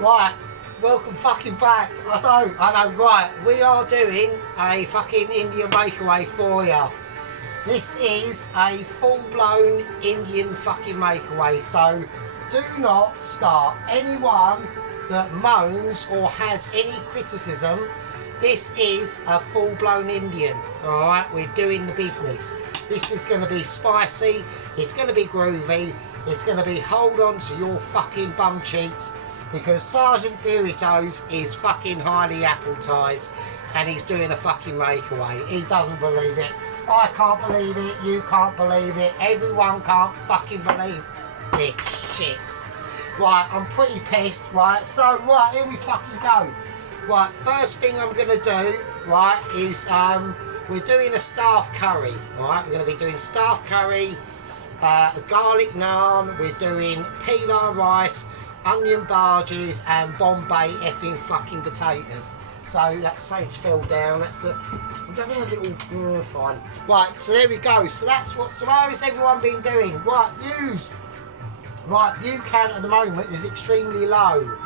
Right, welcome fucking back. I know, right. We are doing a fucking Indian Makeaway for ya. This is a full-blown Indian fucking Makeaway, so do not start. Anyone that moans or has any criticism, this is a full-blown Indian, alright? We're doing the business. This is going to be spicy, it's going to be groovy, it's going to be hold on to your fucking bum cheeks, because Sergeant Fury Toes is fucking highly appetized and he's doing a fucking Makeaway. He doesn't believe it. I can't believe it, you can't believe it, everyone can't fucking believe this shit. Right, I'm pretty pissed, right? So, right, here we fucking go. Right, first thing I'm going to do, right, is we're doing a staff curry, right? We're going to be doing staff curry, a garlic naan, we're doing pilau rice, onion barges and Bombay effing fucking potatoes. So that saints fell down. That's the. I'm having a little fine. Right, so there we go. So that's what. So how has everyone been doing? Right, views. Right, view count at the moment is extremely low.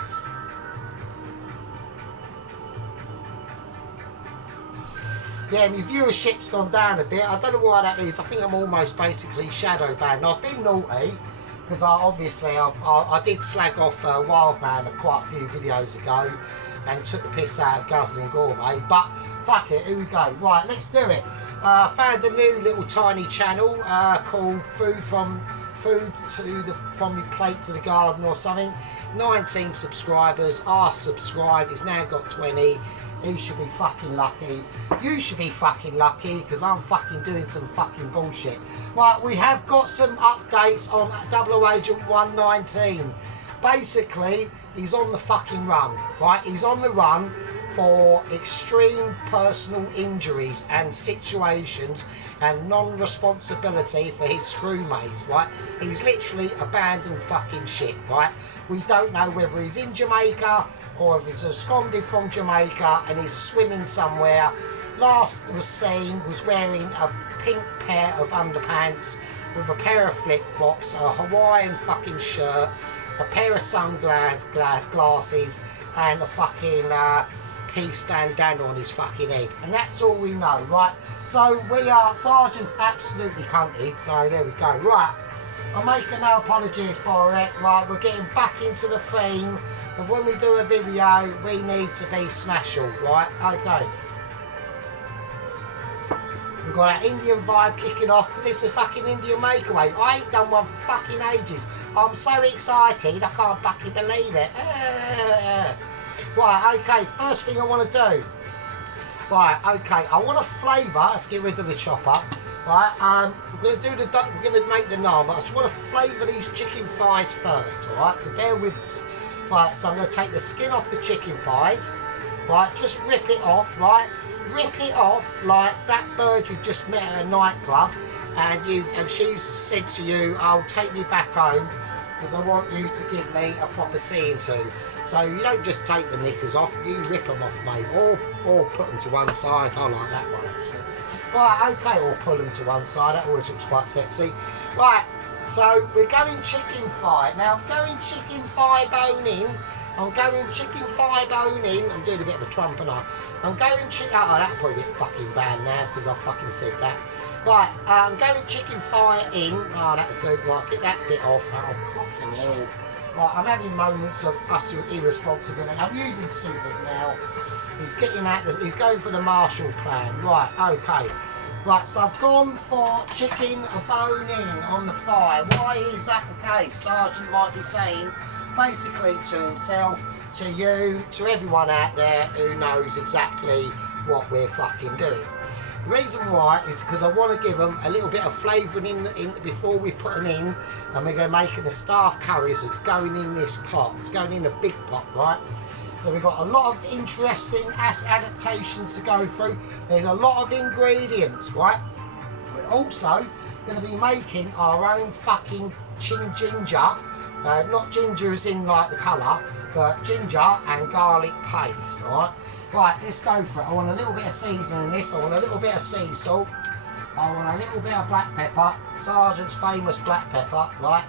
Yeah, my viewership's gone down a bit. I don't know why that is. I think I'm almost basically shadow banned. I've been naughty. Because I did slag off Wildman quite a few videos ago and took the piss out of Guzzling Gourmet, but fuck it, here we go. Right, let's do it. Found a new little tiny channel called From Your Plate to the Garden or something. 19 subscribers are subscribed. He's now got 20. He should be fucking lucky. You should be fucking lucky because I'm fucking doing some fucking bullshit. Right, we have got some updates on Double Agent 119. Basically, he's on the fucking run, right? He's on the run for extreme personal injuries and situations and non-responsibility for his crewmates, right? He's literally abandoned fucking ship, right? We don't know whether he's in Jamaica or if he's absconded from Jamaica and he's swimming somewhere. Last was seen was wearing a pink pair of underpants with a pair of flip-flops, a Hawaiian fucking shirt, a pair of sunglasses and a fucking peace bandana on his fucking head. And that's all we know, right? So we are, Sergeant's absolutely cunted, so there we go. Right, I'm making no apology for it. Right, we're getting back into the theme of when we do a video, we need to be smashable, right? Okay. We've got that Indian vibe kicking off because it's the fucking Indian Makeaway. I ain't done one for fucking ages. I'm so excited, I can't fucking believe it. Right, okay, first thing I want to do. Right, okay, I want to flavour, let's get rid of the chopper. Right, we're going to make the naan, but I just want to flavour these chicken thighs first, alright, so bear with us. Right, so I'm going to take the skin off the chicken thighs, right, just rip it off, right, rip it off like that bird you've just met at a nightclub and she's said to you, "I'll take me back home because I want you to give me a proper seeing to." So you don't just take the knickers off, you rip them off, mate, or put them to one side. I like that one actually. Right, okay, or pull them to one side, that always looks quite sexy. Right, so we're going chicken thigh. Now I'm going chicken thigh bone in. I'm going chicken thigh bone in. I'm doing a bit of a trump and I'm going chicken. Oh, that'll probably get fucking banned now because I fucking said that. Right, I'm going chicken thigh in. Oh, that'll do. Right, get that bit off. Oh, fucking hell. Right, I'm having moments of utter irresponsibility. I'm using scissors now. He's getting at the, he's going for the Marshall Plan. Right, okay. Right, so I've gone for chicken bone in on the thigh. Why is that the case? Sergeant might be saying, basically to himself, to you, to everyone out there who knows exactly what we're fucking doing. The reason why is because I want to give them a little bit of flavouring in before we put them in, and we're going to make the staff curry, so it's going in this pot. It's going in a big pot, right? So we've got a lot of interesting adaptations to go through. There's a lot of ingredients, right? We're also going to be making our own fucking ginger. Not ginger as in like the colour, but ginger and garlic paste, alright? Right, let's go for it. I want a little bit of seasoning in this. I want a little bit of sea salt. I want a little bit of black pepper. Sergeant's famous black pepper, right?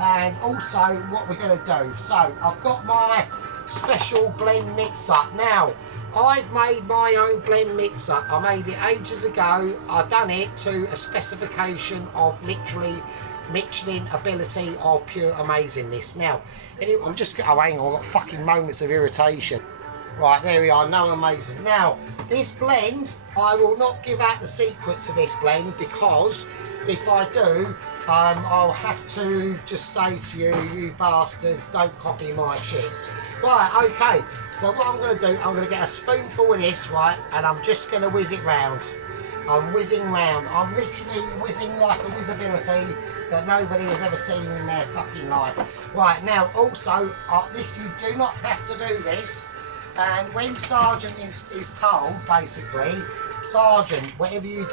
And also what we're going to do. So I've got my special blend mix-up. Now, I've made my own blend mix-up. I made it ages ago. I've done it to a specification of literally Michelin ability of pure amazingness. Now, I'm just, oh hang on, I've got fucking moments of irritation. Right, there we are, no amazing. Now, this blend, I will not give out the secret to this blend, because if I do, I'll have to just say to you, you bastards, don't copy my shit. Right, okay, so what I'm going to do, I'm going to get a spoonful of this, right, and I'm just going to whiz it round. I'm whizzing round. I'm literally whizzing like a whizzability that nobody has ever seen in their fucking life. Right, now, also, this, you do not have to do this. And when Sergeant is told, basically, Sergeant, whatever you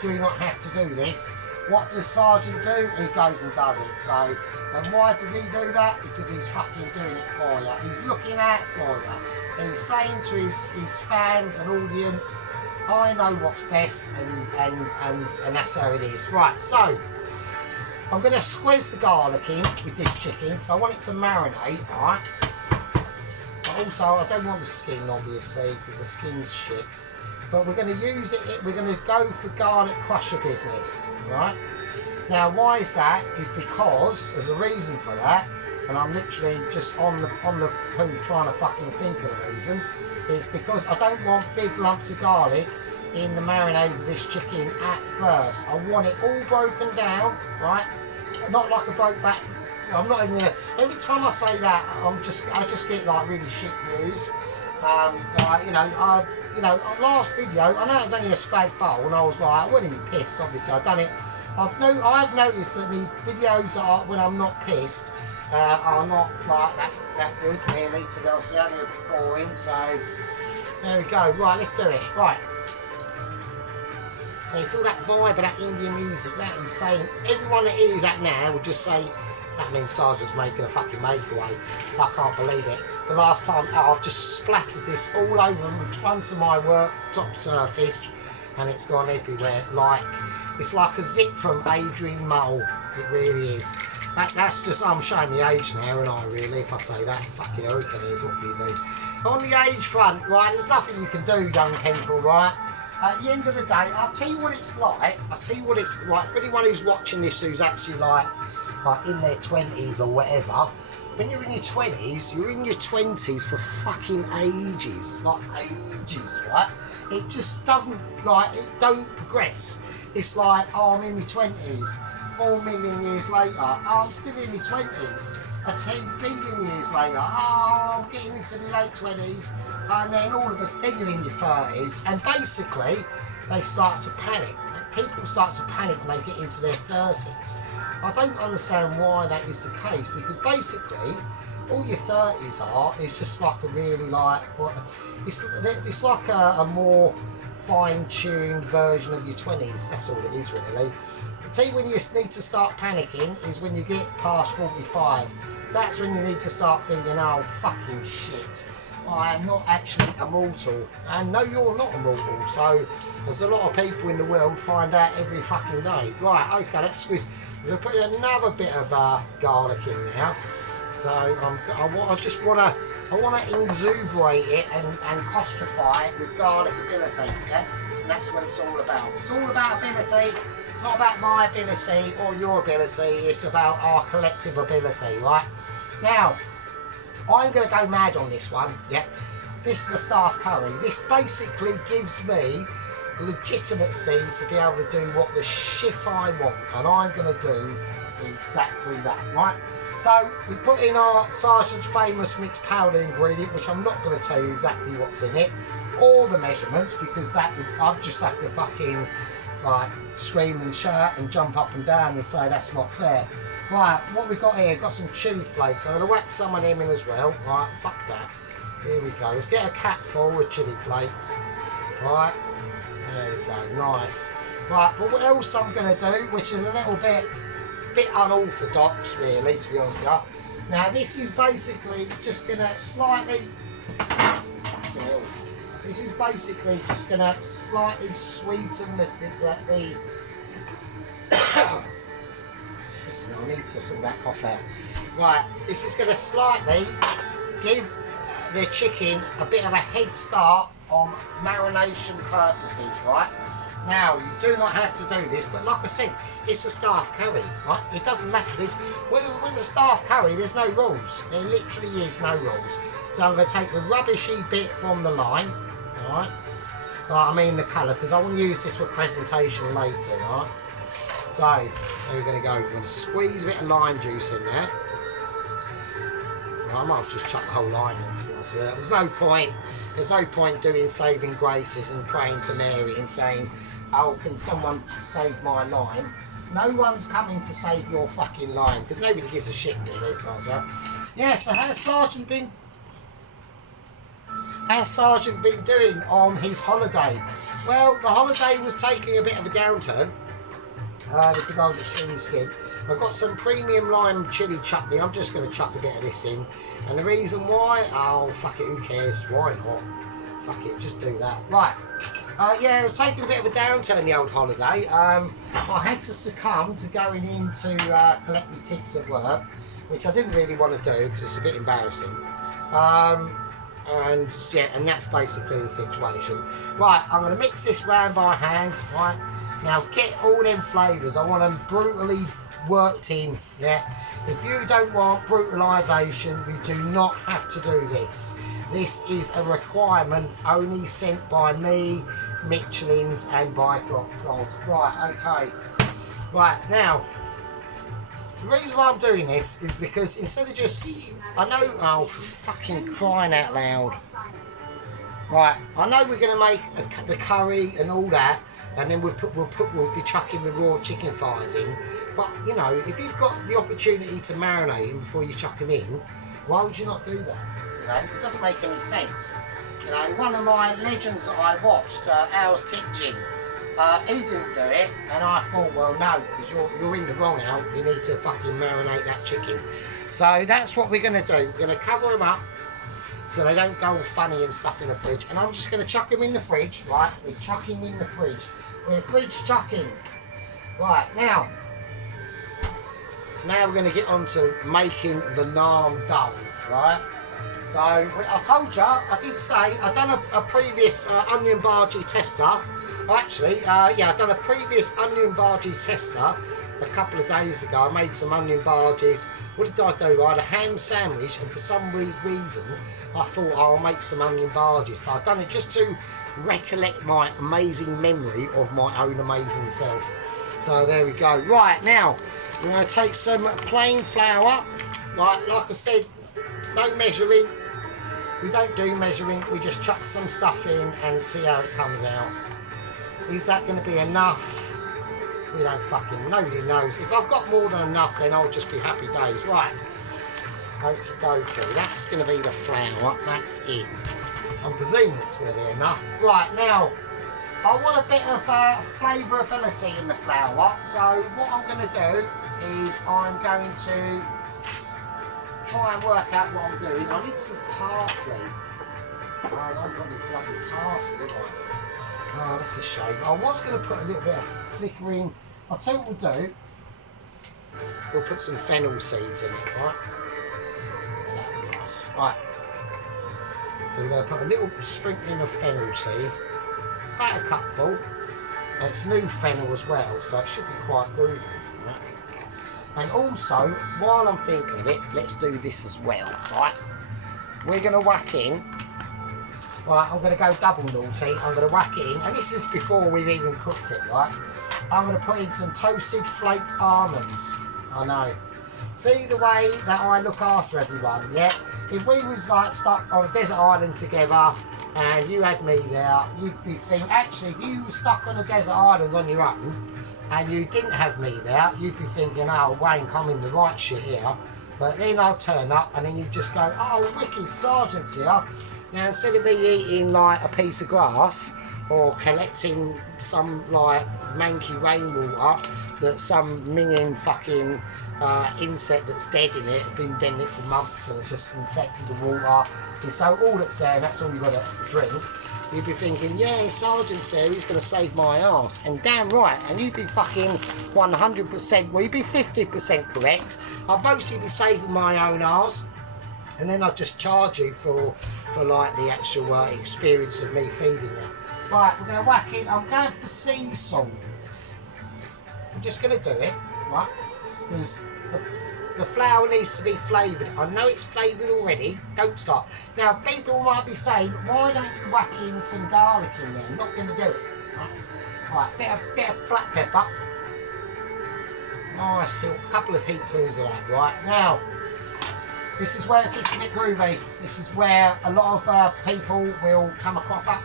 do not have to do this. What does Sergeant do? He goes and does it. So, and why does he do that? Because he's fucking doing it for you. He's looking out for you. He's saying to his fans and audience, I know what's best, and that's how it is. Right, so I'm going to squeeze the garlic in with this chicken because I want it to marinate, alright? But also, I don't want the skin, obviously, because the skin's shit. But we're going to use it, we're going to go for garlic crusher business, right? Now, why is that? Is because there's a reason for that, and I'm literally just on the poo trying to fucking think of the reason. Is because I don't want big lumps of garlic in the marinade of this chicken at first. I want it all broken down, right? Not like a broke back. I'm not even gonna. Every time I say that, I just get like really shit views. Last video, I know it was only a spag bowl, and I was like, I wasn't even pissed. Obviously, I've done it. I've noticed that the videos are when I'm not pissed. Are not like that good really, to be honest. They're a bit boring, so there we go. Right, let's do it. Right. So you feel that vibe of that Indian music, that is saying, everyone that hears that now will just say, that means Sergeant's making a fucking makeaway. I can't believe it. The last time, I've just splattered this all over the front of my worktop surface, and it's gone everywhere. It's like a zip from Adrian Mole. It really is. That's just, I'm showing my age now, and I really, if I say that, fucking hell, who cares, what can you do? On the age front, right, there's nothing you can do, young people, right? At the end of the day, I'll tell you what it's like. I'll tell you what it's like for anyone who's watching this who's actually like in their 20s or whatever. When you're in your 20s, you're in your 20s for fucking ages. Like ages, right? It just doesn't, it don't progress. It's like, oh, I'm in my 20s. 4 million years later, oh, I'm still in my 20s. 10 billion years later, oh, I'm getting into my late 20s, and then all of a sudden you're in your 30s, and basically they start to panic. People start to panic when they get into their 30s. I don't understand why that is the case, because basically all your 30s is just like a really it's like a more fine-tuned version of your 20s. That's all it is really. I tell you when you need to start panicking is when you get past 45. That's when you need to start thinking, oh fucking shit, I am not actually immortal. And no, you're not immortal. So there's a lot of people in the world find out every fucking day. Right, okay, let's squeeze. We're going to put another bit of garlic in now. So I want to exuberate it and costrify it with garlic ability. Okay, and that's what it's all about. It's all about ability. It's not about my ability or your ability, it's about our collective ability, right? Now, I'm going to go mad on this one, yeah? This is the staff curry. This basically gives me legitimacy to be able to do what the shit I want, and I'm going to do exactly that, right? So, we put in our Sergeant's famous mixed powder ingredient, which I'm not going to tell you exactly what's in it, or the measurements, because I'd just have to fucking scream and shout and jump up and down and say that's not fair. Right, what we've got here, got some chilli flakes. I'm going to whack some of them in as well. Right, fuck that. Here we go. Let's get a cap full of chilli flakes. Right, there we go, nice. Right, but what else I'm going to do, which is a little bit unorthodox really, to be honest with you. Now this is basically just going to slightly... This is basically just going to slightly sweeten the I need to sort that cough out. Right, this is going to slightly give the chicken a bit of a head start on marination purposes, right? Now, you do not have to do this, but like I said, it's a staff curry, right? It doesn't matter. With a staff curry, there's no rules. There literally is no rules. So I'm going to take the rubbishy bit from the lime, right? I mean the colour, because I want to use this for presentation later, right? So, there we're going to go. We're going to squeeze a bit of lime juice in there. I might have just chucked the whole lime in, to be honest with you. There's no point doing saving graces and praying to Mary and saying, oh, can someone save my lime? No one's coming to save your fucking lime, because nobody gives a shit, really, to be honest with you. Yeah, so how's Sergeant been doing on his holiday? Well, the holiday was taking a bit of a downturn, because I was extremely scared. I've got some premium lime chilli chutney. I'm just going to chuck a bit of this in. And the reason why? Oh, fuck it, who cares? Why not? Fuck it, just do that. Right. Yeah, it was taking a bit of a downturn, the old holiday. I had to succumb to going in to collect my tips at work, which I didn't really want to do because it's a bit embarrassing. And that's basically the situation. Right, I'm going to mix this round by hand. Right. Now, get all them flavours. I want them brutally worked in, yeah. If you don't want brutalisation, you do not have to do this. This is a requirement only sent by me, Michelin's, and by God. Right, okay. Right, now, the reason why I'm doing this is because instead of just, I know, oh, for fucking crying out loud. Right, I know we're going to make the curry and all that, and then we'll be chucking the raw chicken thighs in. But you know, if you've got the opportunity to marinate them before you chuck them in, why would you not do that? You know, it doesn't make any sense. You know, one of my legends that I watched, Al's Kitchen, he didn't do it, and I thought, well, no, because you're in the wrong, Al. You need to fucking marinate that chicken. So that's what we're going to do. We're going to cover them up, so they don't go all funny and stuff in the fridge. And I'm just going to chuck them in the fridge, right? We're chucking in the fridge. We're fridge chucking. Right, now we're going to get on to making the naan dough, right? So, I told you, I did say, I've done a previous onion bhaji tester. I've done a previous onion bhaji tester a couple of days ago. I made some onion bhajis. What did I do? I had a ham sandwich, and for some reason I thought, I'll make some onion bhajis. But I've done it just to recollect my amazing memory of my own amazing self. So there we go. Right, now we're going to take some plain flour. Like I said, no measuring. We don't do measuring. We just chuck some stuff in and see how it comes out. Is that going to be enough? We don't fucking, nobody knows. If I've got more than enough, then I'll just be happy days. Right. Okie dokie. That's going to be the flour. That's it. I'm presuming it's going to be enough. Right, now, I want a bit of flavourability in the flour. So what I'm going to do is I'm going to try and work out what I'm doing. I need some parsley. Oh, I've got the bloody parsley, have I? Oh, that's a shame. I was going to put a little bit of flickering. I'll tell you what we'll do. We'll put some fennel seeds in it, right? That'll be nice. Right. So we're going to put a little sprinkling of fennel seeds. About a cupful. And it's new fennel as well, so it should be quite groovy. Right? And also, while I'm thinking of it, let's do this as well, right? We're going to whack in. Right, I'm going to go double naughty. I'm going to whack it in, and this is before we've even cooked it, right? I'm going to put in some toasted flaked almonds. I know. See the way that I look after everyone, yeah? If we was like stuck on a desert island together and you had me there, you'd be thinking, actually, if you were stuck on a desert island on your own and you didn't have me there, you'd be thinking, oh, Wayne, I'm in the right shit here. But then I'd turn up and then you'd just go, oh, wicked, Sergeant's here. Now, instead of me eating like a piece of grass or collecting some like manky rainwater that some minging fucking insect that's dead in it, been dead in it for months and it's just infected the water, and so all that's there, and that's all you've got to drink, you'd be thinking, yeah, Sergeant's there, he's going to save my arse. And damn right, and you'd be fucking 100%, well, you'd be 50% correct. I'd mostly be saving my own arse. and then I'll just charge you for like the actual experience of me feeding you. Right, we're going to whack in. I'm going for sea salt. I'm just going to do it, right? Because the flour needs to be flavoured. I know it's flavoured already. Don't stop. Now, people might be saying, why don't you whack in some garlic in there? I'm not going to do it. Right, bit of black pepper. Nice, a couple of teaspoons of that. Right, now, this is where it gets a bit groovy. This is where a lot of people will come a crop up,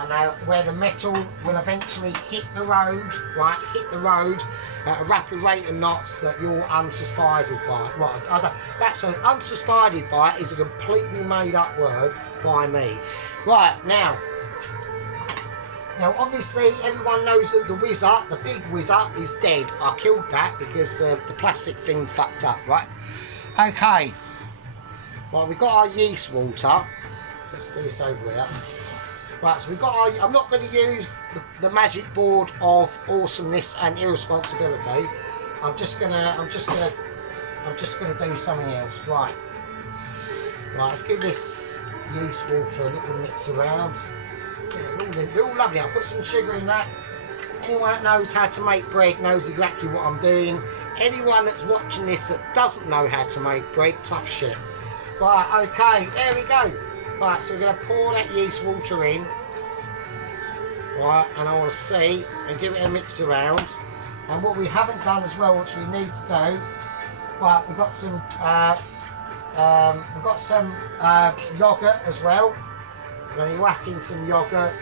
and where the metal will eventually hit the road, right? Hit the road at a rapid rate of knots that you're unsuspicious by. Right, that's an unsuspicious by is a completely made up word by me. Right, now obviously everyone knows that the whizzer, the big whizzer, is dead. I killed that because the plastic thing fucked up, right? Okay. Right, we've got our yeast water. So let's do this over here. Right, so we've got our, I'm not going to use the magic board of awesomeness and irresponsibility. I'm just gonna do something else. Right. Right, let's give this yeast water a little mix around. Yeah, all lovely. I'll put some sugar in that. Anyone that knows how to make bread knows exactly what I'm doing. Anyone that's watching this that doesn't know how to make bread, tough shit. Right, okay, there we go. Right, so we're going to pour that yeast water in. Right, and I want to see and give it a mix around. And what we haven't done as well, which we need to do, right, we've got some yogurt as well. We're going to whack in some yogurt,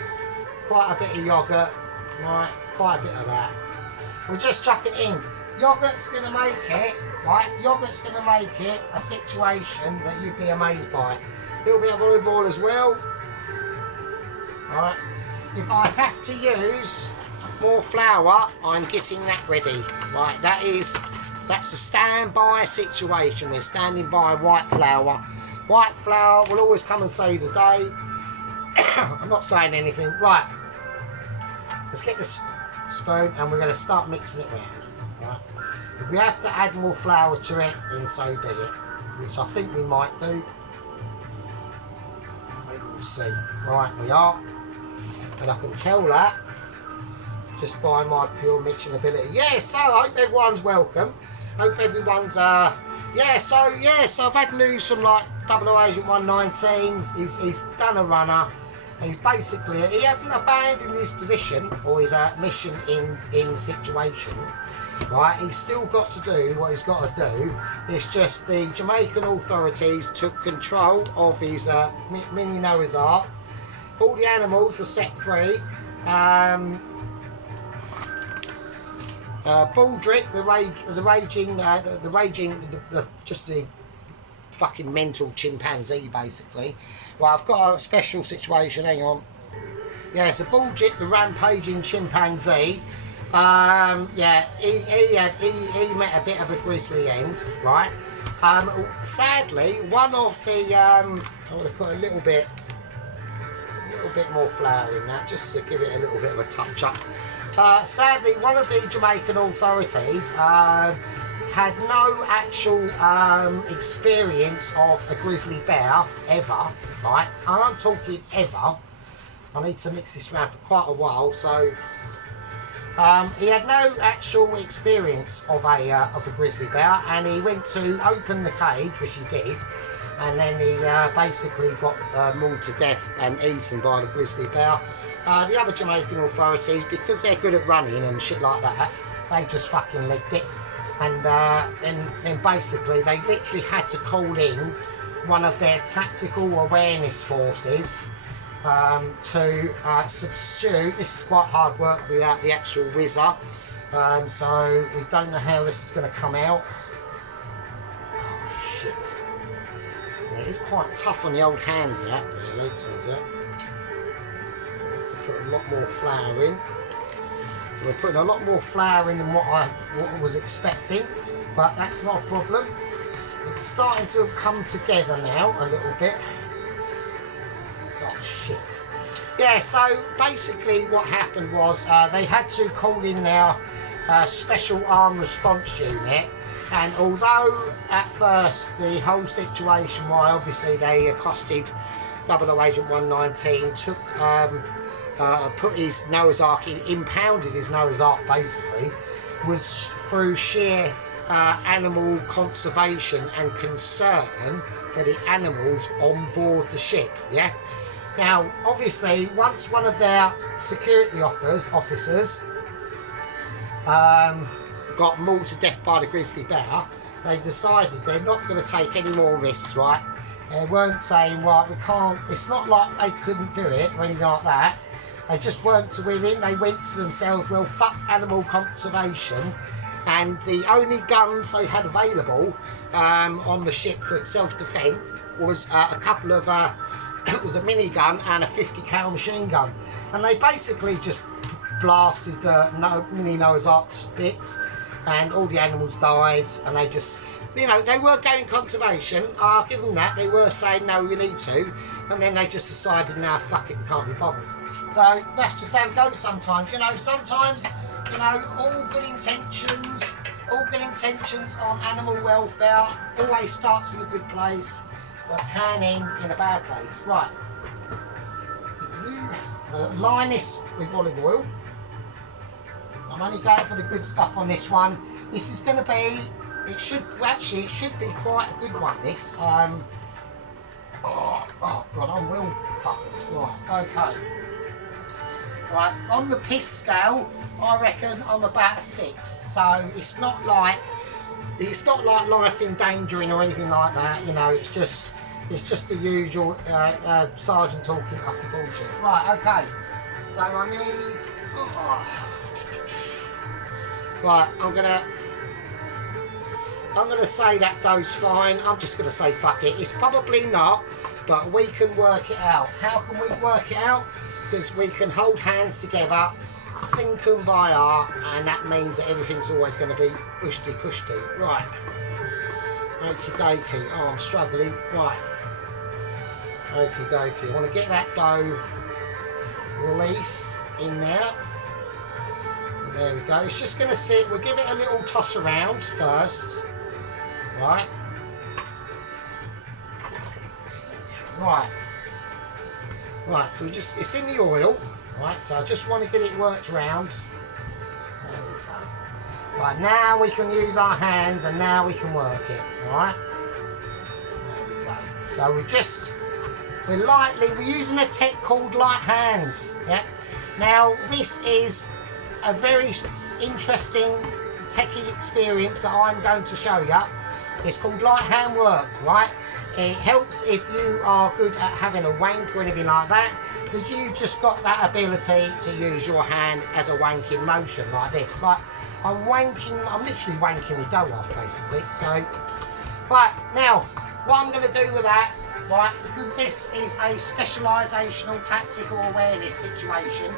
quite a bit of yogurt, right, quite a bit of that. We'll just chuck it in. Yogurt's going to make it, right, yogurt's going to make it a situation that you'd be amazed by. A little bit of olive oil as well. Right, if I have to use more flour, I'm getting that ready. Right, that's a standby situation. We're standing by white flour. White flour will always come and save the day. I'm not saying anything. Right, let's get this spoon and we're going to start mixing it around. Right, if we have to add more flour to it, then so be it, which I think we might do. We'll see. Right, we are, and I can tell that just by my pure mixing ability. Yeah, so I hope everyone's welcome. Hope everyone's so I've had news from like 00 Agent 119's. He's done a runner. He's basically, he hasn't abandoned his position or his mission in the situation. Right, he's still got to do what he's got to do. It's just the Jamaican authorities took control of his mini Noah's Ark. All the animals were set free. Baldrick, the fucking mental chimpanzee, basically. Well, I've got a special situation. Hang on. Yeah, it's a Baldrick, the rampaging chimpanzee. He met a bit of a grisly end, right? Sadly, one of the I'm going to put a little bit more flour in that, just to give it a little bit of a touch up. Sadly, one of the Jamaican authorities had no actual experience of a grizzly bear ever, right? And I'm talking ever. I need to mix this around for quite a while, so he had no actual experience of a grizzly bear, and he went to open the cage, which he did, and then he basically got mauled to death and eaten by the grizzly bear. The other Jamaican authorities, because they're good at running and shit like that, they just fucking legged it. And then basically they literally had to call in one of their tactical awareness forces to substitute. This is quite hard work without the actual whizzer, so we don't know how this is going to come out. Oh shit. Yeah, it's quite tough on the old hands, that really, turns out. Put a lot more flour in. So we're putting a lot more flour in than what I was expecting, but that's not a problem. It's starting to come together now a little bit. Oh shit. Yeah, so basically what happened was they had to call in their special arm response unit And although at first the whole situation, why obviously they accosted 00 Agent 119, took put his Noah's Ark in, impounded his Noah's Ark basically, was through sheer animal conservation and concern for the animals on board the ship. Yeah. Now, obviously, once one of their security officers got mauled to death by the grizzly bear, they decided they're not going to take any more risks, right? They weren't saying, right, we can't, it's not like they couldn't do it or anything like that. They just weren't willing. They went to themselves, well, fuck animal conservation. And the only guns they had available on the ship for self-defence was a couple of, it was a minigun and a 50 cal machine gun. And they basically just blasted the mini Noah's Ark bits, and all the animals died, and they just, you know, they were going conservation, I'll give them that, they were saying no, you need to, and then they just decided, now fuck it, we can't be bothered. So that's just how it goes sometimes, you know, sometimes, you know, all good intentions on animal welfare always starts in a good place, but can end in a bad place. Right, line this with olive oil. I'm only going for the good stuff on this one. This is going to be, it should be quite a good one, this. Oh God, I'm well fucked. Right, okay. Right, on the piss scale, I reckon I'm about a 6. So it's not like life endangering or anything like that. You know, it's just the usual sergeant talking utter bullshit. Right, okay. So I need. Right, I'm gonna say that dough's fine. I'm just gonna say fuck it. It's probably not, but we can work it out. How can we work it out? Because we can hold hands together, sing Kumbaya, and that means that everything's always going to be ushty cushty. Right. Okie dokie. Oh, I'm struggling. Right. Okie dokie. I want to get that dough released in there. And there we go. It's just going to sit. We'll give it a little toss around first. Right. Right. Right, so it's in the oil. Right, so I just want to get it worked round. There we go. Right, now we can use our hands and now we can work it. Alright? There we go. So we're using a tech called light hands. Yeah. Now this is a very interesting techie experience that I'm going to show you. It's called light hand work, right? It helps if you are good at having a wank or anything like that, because you've just got that ability to use your hand as a wanking motion like this. Like I'm literally wanking my dough off basically. So, right, now, what I'm going to do with that, right, because this is a specialisational tactical awareness situation,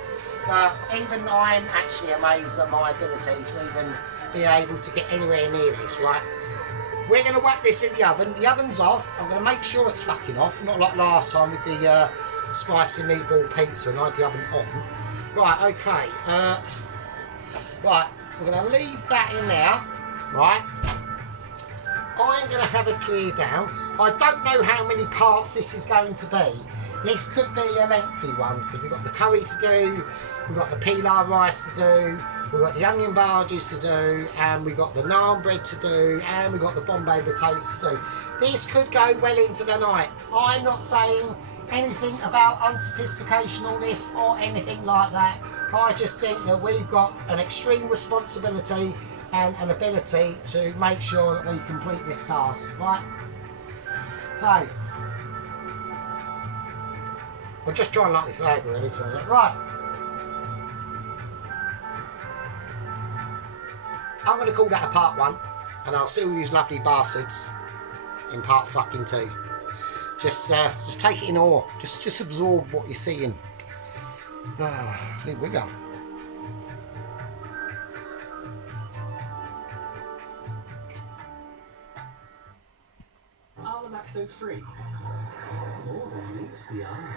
even I'm actually amazed at my ability to even be able to get anywhere near this, right? We're going to whack this in the oven. The oven's off. I'm going to make sure it's fucking off. Not like last time with the spicy meatball pizza and I had the oven on. Right, okay. Right, we're going to leave that in there. Right. I'm going to have a clear down. I don't know how many parts this is going to be. This could be a lengthy one because we've got the curry to do, we've got the pilau rice to do, we've got the onion barges to do, and we've got the naan bread to do, and we've got the Bombay potatoes to do. This could go well into the night. I'm not saying anything about unsophistication on this or anything like that. I just think that we've got an extreme responsibility and an ability to make sure that we complete this task, right? So, we're just trying to like my flavour really, right. I'm going to call that a part 1, and I'll see all you lovely bastards in part fucking 2. Just take it in awe. Just absorb what you're seeing. Here we go. Free. More than meets the eye.